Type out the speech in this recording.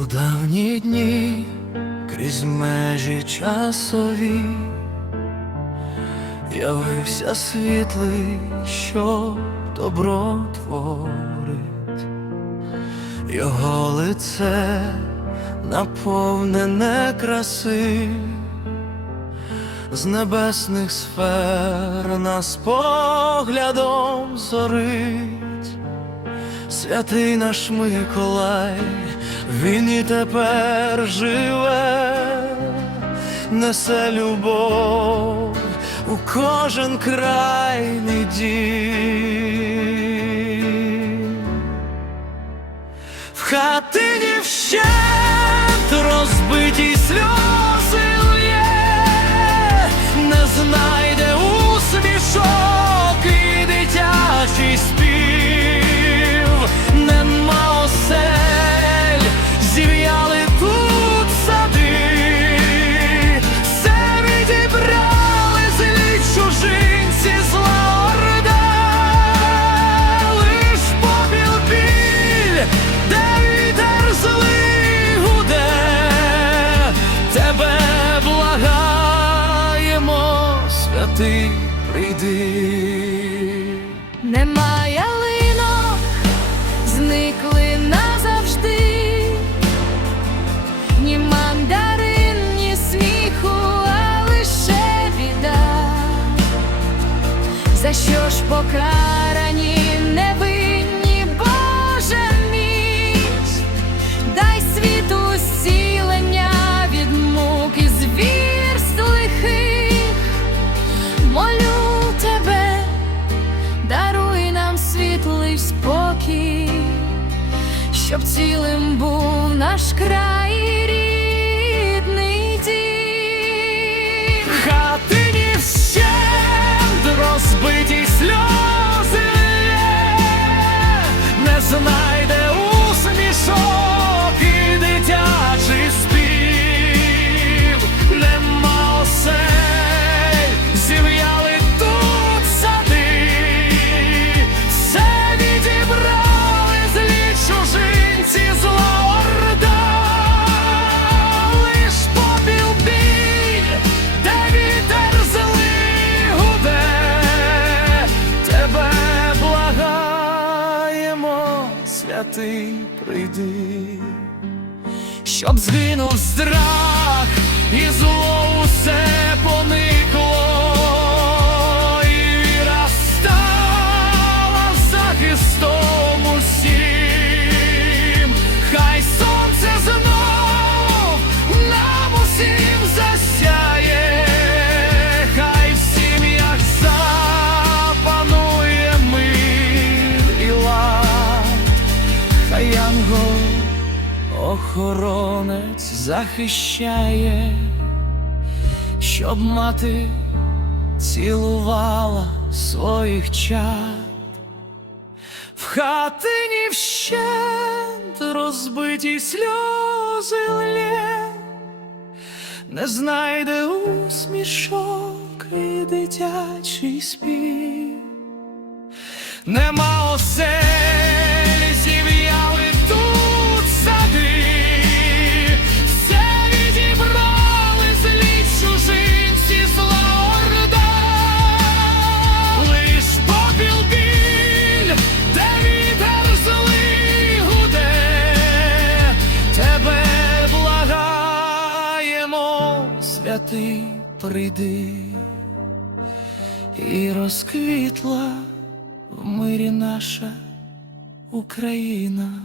У давні дні крізь межі часові явився світлий, що добро творить, його лице наповнене краси, з небесних сфер нас поглядом зорить. Святий наш Миколай, він і тепер живе, несе любов у кожен крайний дім. В хатині прийди. немає линок, зникли назавжди, ні мандарин, ні сміху, а лише біда. За що ж покарані невинні, щоб цілим був наш край святий прийди, щоб згинув страх охоронець захищає, щоб мати цілувала своїх чад. В хатині вщент розбиті сльози лє, не знайде усмішок і дитячий спів. Нема оселі, святий прийди і розквітла в мирі наша Україна.